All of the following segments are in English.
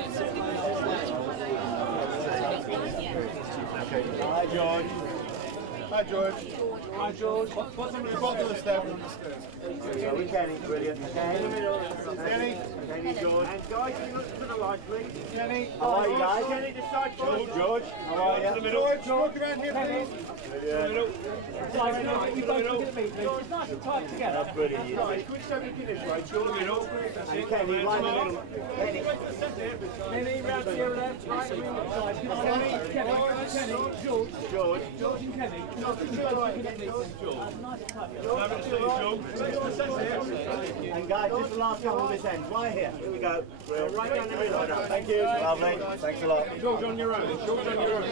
Hi, George. Hi, George. Hi, George. What's on the bottom of the step? Sorry, Kenny. Brilliant. Kenny. Kenny, George. And guys, can you look to the light, please? Kenny. How are you guys? Kenny, this side for us. George. How are you? George, look around here, please. Brilliant. You both look at me, please. It's nice and tight together. That's brilliant. Guys, could you show me this right? George, you know. And Kenny, right in the middle. Kenny. Kenny, round to your left, right, Kenny, Kenny, George, George, George and Kenny. And guys, just the last couple of this end, right here. Here we go. Right down the middle. Thank you. Lovely. Thanks a lot. George on your own. George on your own.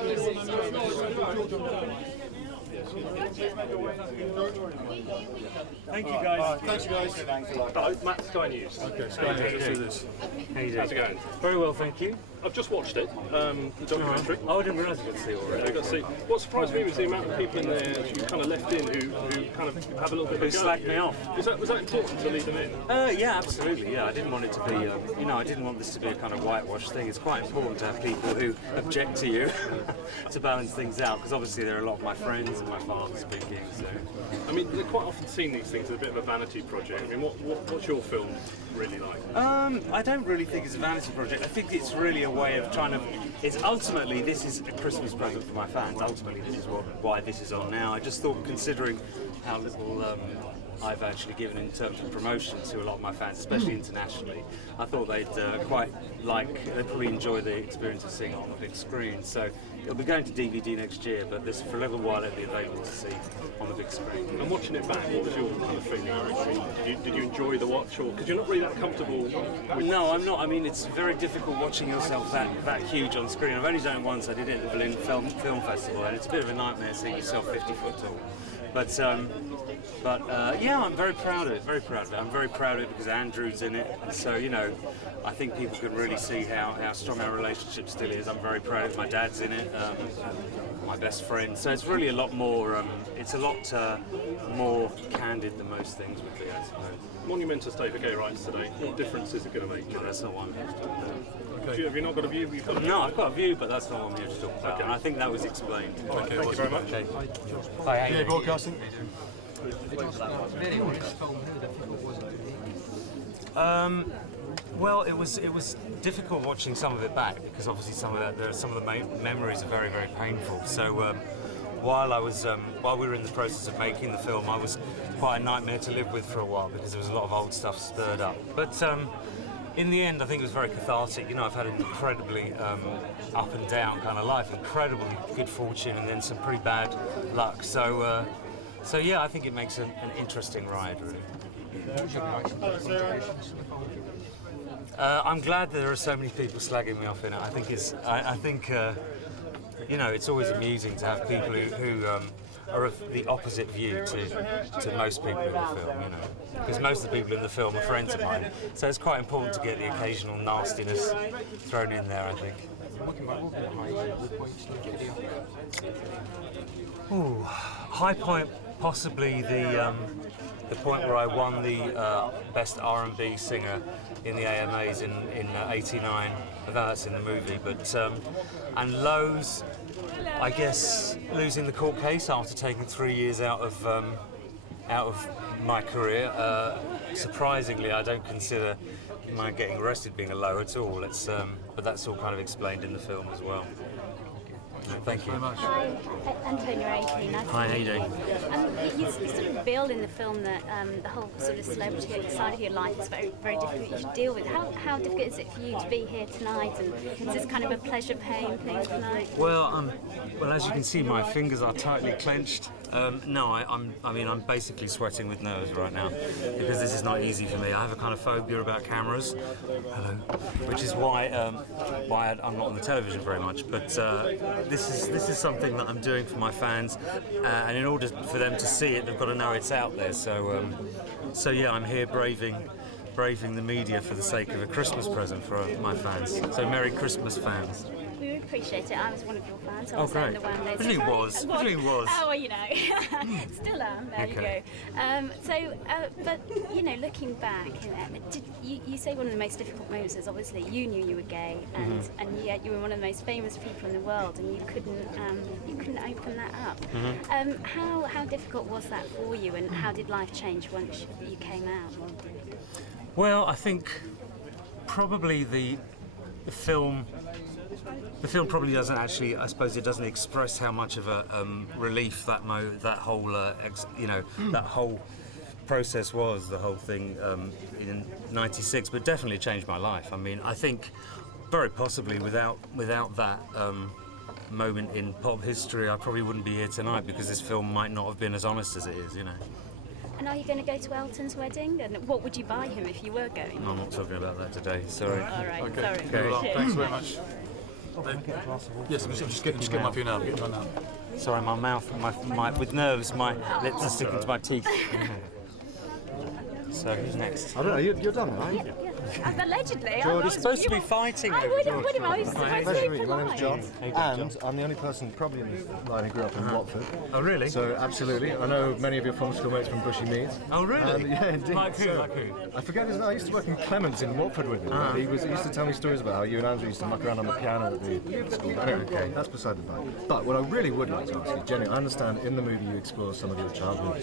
Thank you guys. Thanks you guys. Thanks a lot. Hello, Matt, Sky News. Okay, Sky News. Let's do this. How you doing? How's it going? Very well, thank you. I've just watched it, the documentary. Oh, I didn't realise you got to see it already. I got to see. What surprised me was the amount of people in there that you kind of left in who kind of have a little bit of a go. Slagged me off. Was that important to leave them in? Yeah, absolutely. Yeah, I didn't want it to be, I didn't want this to be a kind of whitewash thing. It's quite important to have people who object to you to balance things out, because obviously there are a lot of my friends and my father speaking. So, I mean, they're quite often seen these things as a bit of a vanity project. I mean, what's your film really like? I don't really think it's a vanity project. I think it's really a way of trying to. It's ultimately, this is a Christmas present for my fans. Ultimately, this is why this is on now. I just thought, considering how little I've actually given in terms of promotion to a lot of my fans, especially internationally, I thought they'd they'd probably enjoy the experience of seeing it on the big screen. So it'll be going to DVD next year, but this for a little while it'll be available to see on the big screen. And watching it back, what was your kind of feeling? I mean, did you enjoy the watch, or because you're not really that comfortable? No, I'm not. I mean, it's very difficult watching yourself that huge on screen. I've only done it once. I did it at the Berlin Film Festival, and it's a bit of a nightmare seeing yourself 50 foot tall. But yeah, I'm very proud of it. Very proud of it. I'm very proud of it because Andrew's in it, and so I think people can really see how strong our relationship still is. I'm very proud of it. My dad's in it, my best friend. So it's really a lot more. It's a lot more candid than most things would be, I suppose. Monumentous day for gay rights today. What difference is it going to make? No, that's not one. Okay. Have you not got a view? No, I've got a view, but that's not what I'm here to talk about. Okay. And I think that was explained. Okay, thank you very much. Okay. Bye. Yeah, broadcasting. Well, it was difficult watching some of it back because obviously some of the memories are very, very painful. So while we were in the process of making the film, I was quite a nightmare to live with for a while because there was a lot of old stuff stirred up. But in the end, I think it was very cathartic. I've had an incredibly up and down kind of life, incredibly good fortune, and then some pretty bad luck. So yeah, I think it makes an interesting ride, really. I'm glad that there are so many people slagging me off in it. I think it's always amusing to have people who are of the opposite view to most people in the film, because most of the people in the film are friends of mine. So it's quite important to get the occasional nastiness thrown in there, I think. Ooh, high point, possibly the point where I won the best R&B singer in the AMAs in '89. That's in the movie, but and lows, I guess, losing the court case after taking 3 years out of my career. Surprisingly, I don't consider my getting arrested being a low at all. But that's all kind of explained in the film as well. Thank you. Hi, Antonia 18. Nice Hi, how you doing? You sort of build in the film that the whole sort of celebrity side of your life is very, very difficult to deal with. How difficult is it for you to be here tonight? And is this kind of a pleasure pain thing tonight? Well, as you can see, my fingers are tightly clenched. No, I'm basically sweating with nerves right now because this is not easy for me. I have a kind of phobia about cameras. Hello, which is why I'm not on the television very much. But this is something that I'm doing for my fans, and in order for them to see it, they've got to know it's out there. So yeah, I'm here braving the media for the sake of a Christmas present for my fans. So Merry Christmas, fans. we appreciate it. I was one of your fans. I Oh, was great. the one What do you mean was? What do you mean was? Oh, well, you know, still am. There Okay. you go. But you know, looking back, you say one of the most difficult moments is obviously you knew you were gay, and yet you were one of the most famous people in the world, and you couldn't open that up. How difficult was that for you, and how did life change once you came out? Well, I think probably the film probably doesn't actually. I suppose it doesn't express how much of a relief that whole that whole process was, the whole thing in '96. But definitely changed my life. I mean, I think very possibly without that moment in pop history, I probably wouldn't be here tonight, because this film might not have been as honest as it is. You know. And are you going to go to Elton's wedding? And what would you buy him if you were going? I'm not talking about that today. Sorry. All right. Okay. Sorry. Okay. Thanks very much. Yes, I'm just getting them up here now. Getting them now. Sorry, my mouth, my with nerves, my lips are sticking to my teeth. So who's next? I don't know, you're done, right? Allegedly. You're supposed to be fighting. I would have. I was supposed to Pleasure to be meet you. My name's John, Hey, and I'm the only person probably in this line who grew up in Watford. Oh, really? So absolutely, I know many of your former schoolmates from Bushy Meads. Oh, really? Yeah, indeed. Like who? So, Like who? I forget his name. I used to work in Clements in Watford with him. He used to tell me stories about how you and Andrew used to muck around on the piano at the school. But anyway, that's beside the point. But what I really would like to ask you, Jenny, I understand in the movie you explore some of your childhood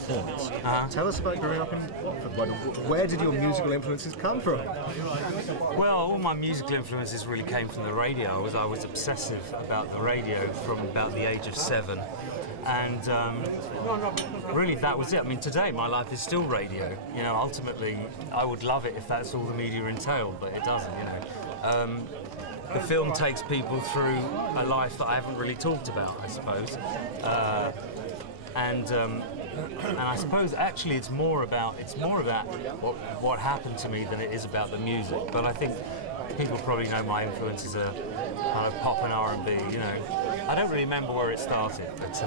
thoughts. Tell us about growing up in Watford. Where did your musical influences come from? Well, all my musical influences really came from the radio. I was obsessive about the radio from about the age of 7. And really that was it. I mean, today my life is still radio. You know, ultimately I would love it if that's all the media entailed, but it doesn't, you know. The film takes people through a life that I haven't really talked about, I suppose. And I suppose actually it's more about what happened to me than it is about the music. But I think people probably know my influences are kind of pop and R&B. You know, I don't really remember where it started, but.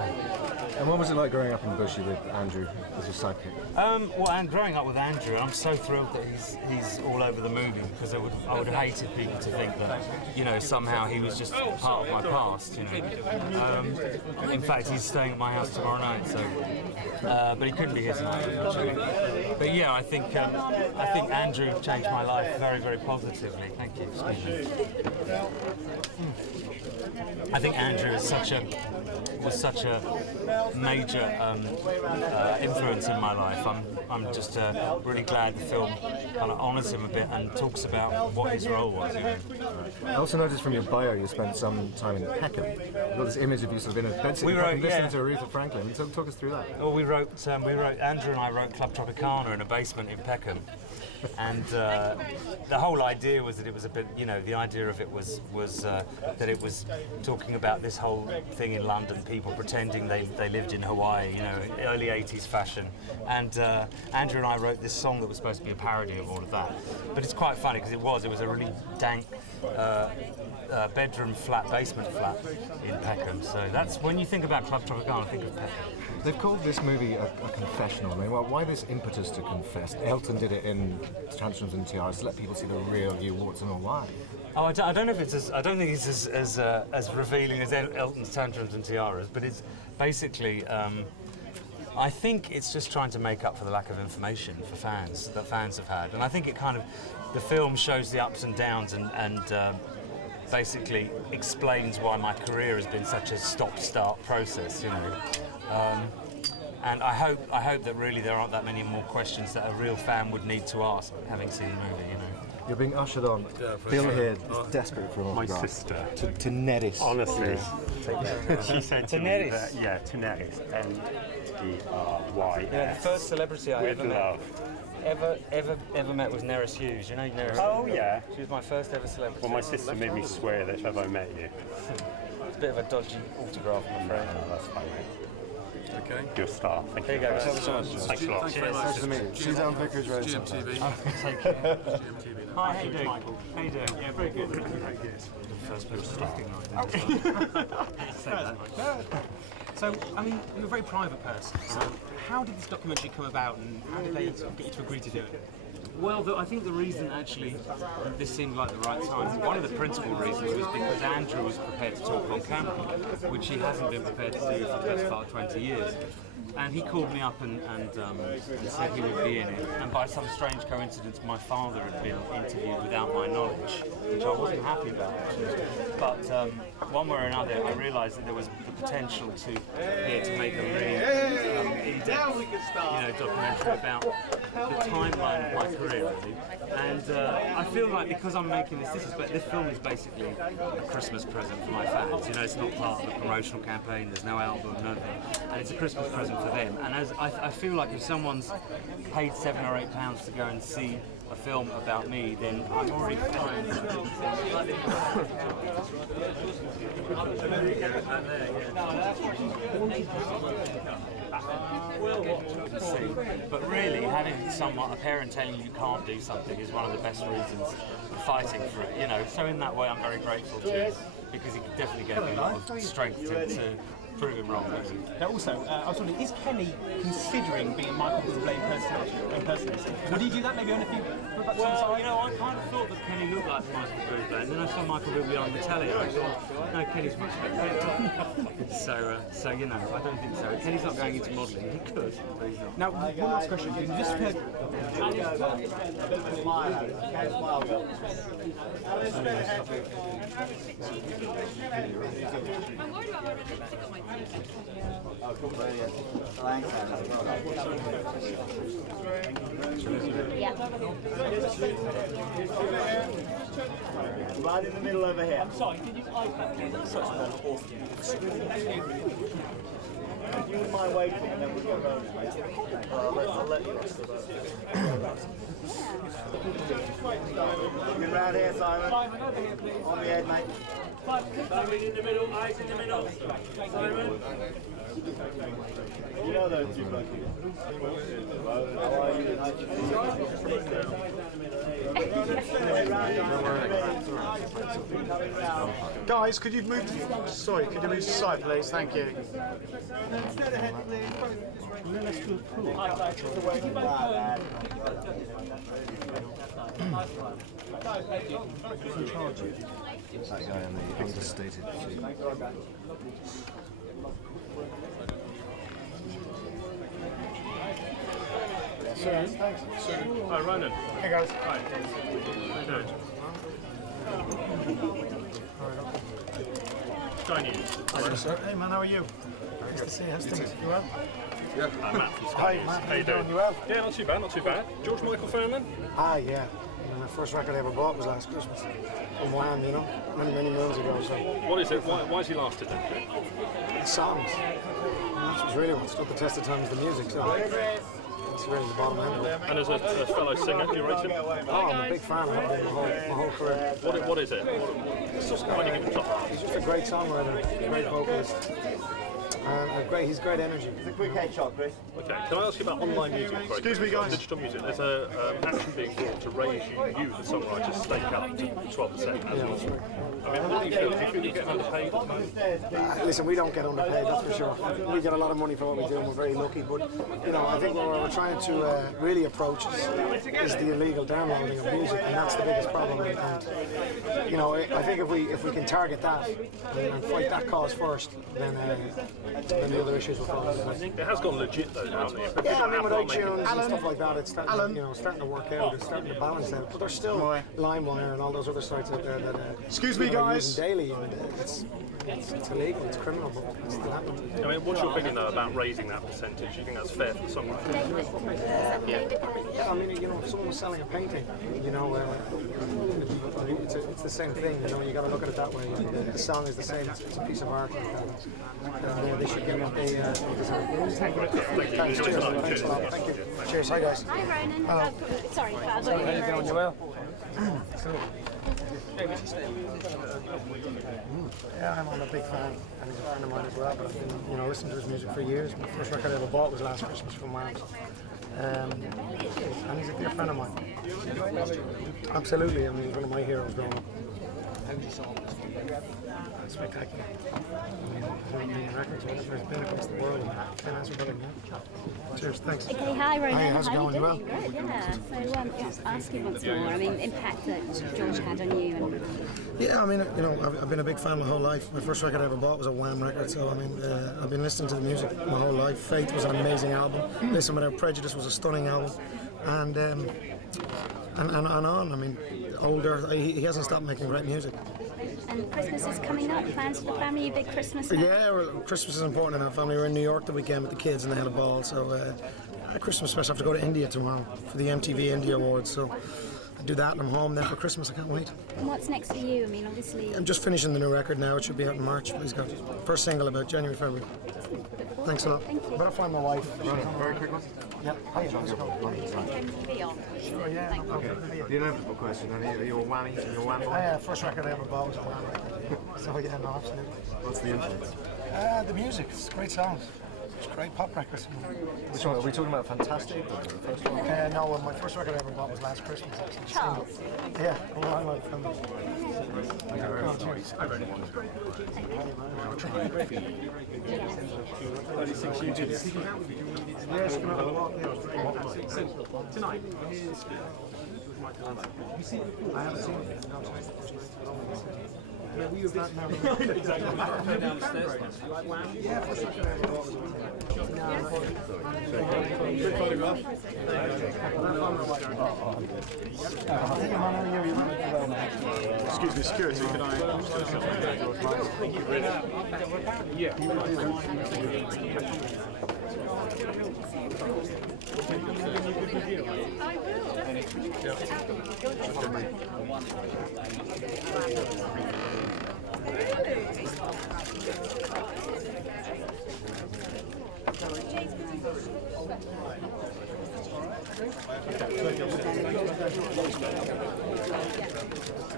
And what was it like growing up in Bushy with Andrew as your sidekick? Well, and growing up with Andrew, I'm so thrilled that he's all over the movie, because I would have hated people to think that, you know, somehow he was just part of my past, you know. In fact, he's staying at my house tomorrow night, so, but he couldn't be here tonight, unfortunately. But yeah, I think Andrew changed my life very, very positively. Thank you. Excuse me. I think Andrew was such a major influence in my life. I'm just really glad the film kind of honours him a bit and talks about what his role was. You know? I also noticed from your bio you spent some time in Peckham. You've got this image of you sort of in a bed sitting listening to Aretha Franklin. So talk us through that. Well, Andrew and I wrote Club Tropicana in a basement in Peckham. And the whole idea was that it was a bit, you know, the idea of it was that it was talking about this whole thing in London, people pretending they lived in Hawaii, you know, early 80s fashion. And Andrew and I wrote this song that was supposed to be a parody of all of that. But it's quite funny because it was a really dank bedroom flat, basement flat in Peckham. So that's, when you think about Club Tropicana, think of Peckham. They've called this movie a confessional. I mean, why this impetus to confess? Elton did it in Tantrums and Tiaras to let people see the real you, warts and all. Why? Oh, I don't know if it's I don't think it's as revealing as Elton's Tantrums and Tiaras, but it's basically. I think it's just trying to make up for the lack of information for fans that fans have had, and I think it kind of, the film shows the ups and downs and basically explains why my career has been such a stop-start process, you know. And I hope that really there aren't that many more questions that a real fan would need to ask having seen the movie, you know. You're being ushered on. Bill here is desperate for an My autograph. sister. To Nedis. Honestly, she said to me Nedis? that, yeah, to Nedis, N-E-R-Y-S. Yeah, the first celebrity I with ever met. love. Ever met was Neris Hughes. You know Neris? Oh yeah. She was my first ever celebrity. Well, my sister made me swear that have I met you. It's a bit of a dodgy autograph, I'm afraid. Oh, that's fine, mate. Okay. You're a star. Thank Here you. you go. Thanks a lot. Thanks very much. Nice to meet you. See you down Vicarage Road. GMTV. Take care. Hi, how you doing? How you doing? Yeah, very good. Very good. First person to recognise me. So, I mean, you're a very private person. So, how did this documentary come about, and how did they sort of get you to agree to do it? Well, I think the reason actually this seemed like the right time, one of the principal reasons was because Andrew was prepared to talk on camera, which he hasn't been prepared to do for the best part of 20 years. And he called me up and said he would be in it. And by some strange coincidence, my father had been interviewed without my knowledge, which I wasn't happy about actually. But one way or another, I realised that there was the potential to make a really in-depth, documentary about the timeline of my career, really. And I feel like because I'm making this film is basically a Christmas present for my fans. You know, it's not part of a promotional campaign. There's no album, nothing, and it's a Christmas present for them. And as I feel like if someone's paid £7 or £8 to go and see a film about me, then I'm already fine. But really, having a parent telling you can't do something is one of the best reasons for fighting for it. You know, so in that way, I'm very grateful to him because he definitely gave me a lot of strength to prove him wrong. Now, also, I was wondering, is Kenny considering being Michael Bublé impersonator? Would he do that maybe on a few? Well, you know, I kind of thought that Kenny looked like Michael Bublé, and then I saw Michael Bublé on the telly, and I thought, no, Kenny's much better. So you know, I don't think so. Kenny's not going into modelling. He could, but he's not. Now, one last question. You just heard. Yeah. Right in the middle over here. I'm sorry, did you iPad such an awful. You wouldn't mind waiting and then we'll go over. I'll let you. Get round here, Simon. On the head, mate. Simon in the middle, eyes in the middle. Simon. You know those two blokes. How are you? Guys, could you move to the side, please? Thank you. That guy on the understated Hi, Ronan. Hey guys. Hi. How you doing? Chinese. Hey man, how are you? Nice to see you. How's things? You well? Yeah. Matt from Sky Hi News. Matt, How you doing? You well? Yeah, not too bad, not too bad. George Michael fan then? Ah, yeah. My first record I ever bought was last Christmas. On Wham, you know, many moons ago. So. What is it? Why has he lasted then? The songs. That's what's really what stood the test of time is the music. So it's really the bottom end of it. And as a fellow singer, do you rate him? Oh, I'm a big fan of him my whole career. What is it? Why do you give him top half? He's just a great songwriter, great vocalist. He's great energy. It's a quick headshot, Chris. Okay, can I ask you about online music? Excuse me, guys. Digital music. There's an action being brought to raise you, the songwriter, stake up to 12%. I mean, what do you feel? Do you feel you're getting underpaid at the moment? Listen, we don't get underpaid, that's for sure. We get a lot of money for what we do and we're very lucky, but you know, I think what we're trying to really approach is the illegal downloading of music, and that's the biggest problem. And you know, I think if we can target that and fight that cause first, then the other issues will follow. It has gone legit though, hasn't it? Yeah, I mean with iTunes and stuff like that, it's starting to work out, it's starting to balance out. But there's still LimeWire and all those other sites out there that excuse me, guys, daily, and it's illegal, it's criminal, but it's still happening. I mean, what's your opinion though about raising that percentage? Do you think that's fair for the songwriter? Yeah, I mean, you know, if someone was selling a painting, you know, it's the same thing. You know, you got to look at it that way. The song is the same. It's a piece of art. They should get what they deserve. Thanks. Cheers. Thanks a lot. Thank you. Cheers. Hi guys. Hi Ronan. Hello. Sorry, How you doing? You well? Yeah, I'm a big fan, and he's a friend of mine as well. But I've been, you know, listening to his music for years. My first record I ever bought was last Christmas from Wham. And he's a dear friend of mine. Absolutely. I mean, he's one of my heroes growing up. Spectacular. I mean, records, whatever has been across the world, and can't answer better than that. Cheers, thanks. Okay, hi Ronan. Hi, how's it How are going? you You well? doing? Good, yeah. So, ask you once more. I mean, impact that George had on you. And, Yeah, I mean, you know, I've been a big fan my whole life. My first record I ever bought was a Wham record, so I mean, I've been listening to the music my whole life. Faith was an amazing album. Listen Without Prejudice was a stunning album, and on. I mean, older, he hasn't stopped making great music. and Christmas is coming up. Plans for the family? You big Christmas fan? Yeah, well, Christmas is important in our family. We're in New York the weekend with the kids, and they had a ball. So, Christmas special. I have to go to India tomorrow for the MTV India Awards. So, I do that, and I'm home then for Christmas. I can't wait. And what's next for you? I mean, obviously. I'm just finishing the new record now. It should be out in March. Please God. First single about January, February. Thanks a lot. Thank you. Better find my wife. Very quick one. Yeah. Hi, how's it going? Be on. Sure, yeah. No problem. The inevitable question, are you a whammy? You're a wham boy? First record I ever bought was a Wham record. So yeah, no, absolutely. What's the influence? The music, it's great songs. It's great pop records. Which one? Are we talking about Fantastic or the first one? No, well, my first record I ever bought was Last Christmas. Actually. Charles. Yeah, a long way from me. Thank you very much. I read it. 36 units. Yes, come out and walk in. Tonight. I haven't seen it. Yeah, we were back now. Yeah, first record I ever bought was Excuse me, security, can I? Yeah.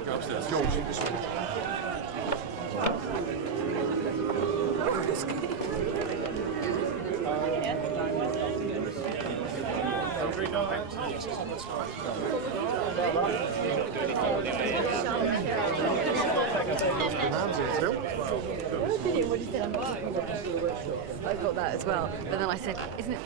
Go upstairs. George, this one. I got that as well, but then I said, isn't it